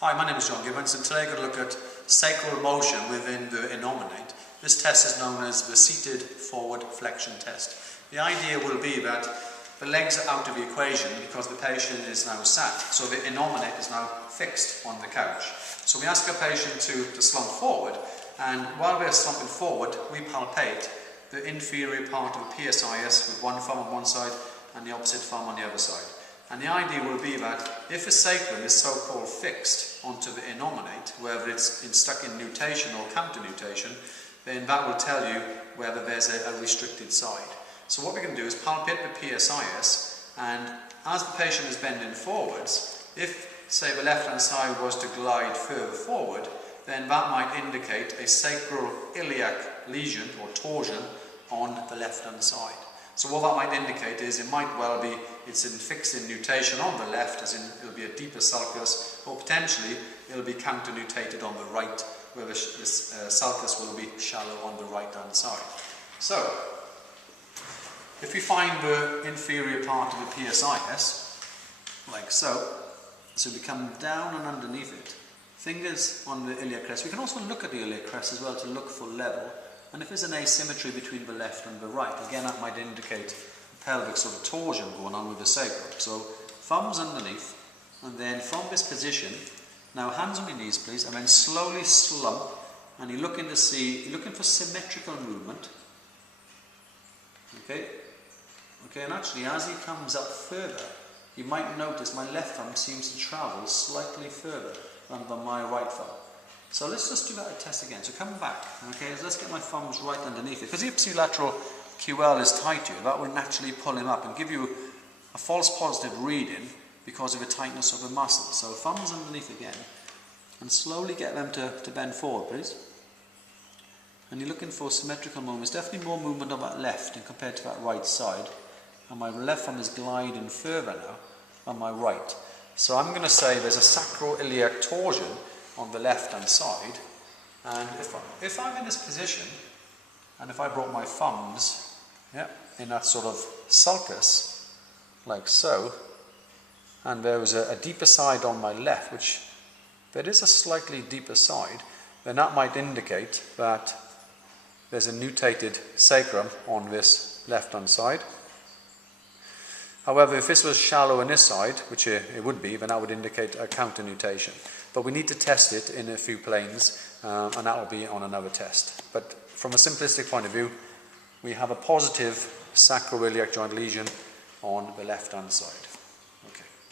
Hi, my name is John Gibbons, and today I'm going to look at sacral motion within the innominate. This test is known as the seated forward flexion test. The idea will be that the legs are out of the equation because the patient is now sat, so the innominate is now fixed on the couch. So we ask our patient to slump forward, and while we're slumping forward, we palpate the inferior part of the PSIS with one thumb on one side and the opposite thumb on the other side. And the idea will be that if the sacrum is so-called fixed onto the innominate, whether it's stuck in nutation or counter-nutation, then that will tell you whether there's a restricted side. So what we can do is palpate the PSIS, and as the patient is bending forwards, if, say, the left-hand side was to glide further forward, then that might indicate a sacroiliac lesion or torsion on the left-hand side. So what that might indicate is it might well be it's fixed in nutation on the left, as in it'll be a deeper sulcus, or potentially it'll be counter-nutated on the right, where this sulcus will be shallow on the right-hand side. So, if we find the inferior part of the PSIS, like so we come down and underneath it, fingers on the iliac crest. We can also look at the iliac crest as well to look for level. And if there's an asymmetry between the left and the right, again that might indicate a pelvic sort of torsion going on with the sacrum. So thumbs underneath, and then from this position, now hands on your knees please, and then slowly slump, and you're looking for symmetrical movement. Okay, and actually as he comes up further, you might notice my left thumb seems to travel slightly further than my right thumb. So let's just do that test again. So come back, okay, so let's get my thumbs right underneath it. Because the ipsilateral QL is tight here, that will naturally pull him up and give you a false positive reading because of the tightness of the muscle. So thumbs underneath again, and slowly get them to bend forward, please. And you're looking for symmetrical movements. Definitely more movement on that left than compared to that right side. And my left thumb is gliding further now on my right. So I'm going to say there's a sacroiliac torsion on the left hand side, and if I'm in this position, and if I brought my thumbs in that sort of sulcus, like so, and there was a deeper side on my left, which there is a slightly deeper side, then that might indicate that there's a nutated sacrum on this left hand side. However, if this was shallow on this side, which it would be, then that would indicate a counter-nutation. But we need to test it in a few planes, and that will be on another test. But from a simplistic point of view, we have a positive sacroiliac joint lesion on the left-hand side.